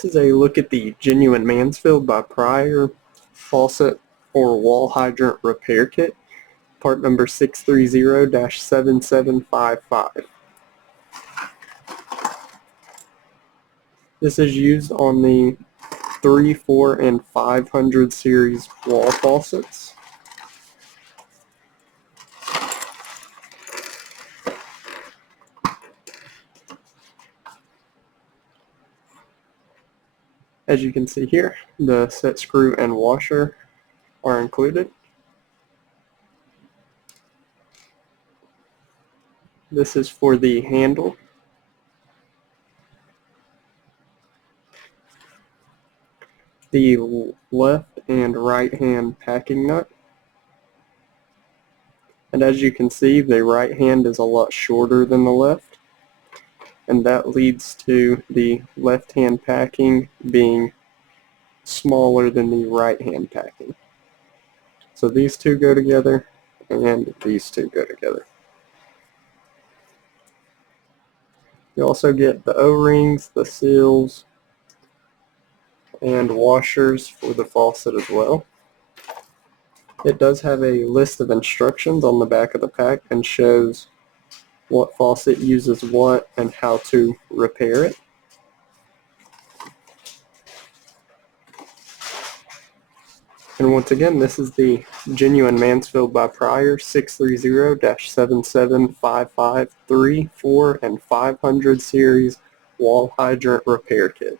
This is a look at the genuine Mansfield by Prier faucet or wall hydrant repair kit, part number 630-7755. This is used on the 3, 4, and 500 series wall faucets. As you can see here, the set screw and washer are included. This is for the handle. The left and right hand packing nut. And as you can see, the right hand is a lot shorter than the left, and that leads to the left hand packing being smaller than the right hand packing. So these two go together and these two go together. You also get the O-rings, the seals, and washers for the faucet as well. It does have a list of instructions on the back of the pack and shows what faucet uses what and how to repair it. And once again, this is the genuine Mansfield by Prier 630-7755 3, 4, and 500 series wall hydrant repair kit.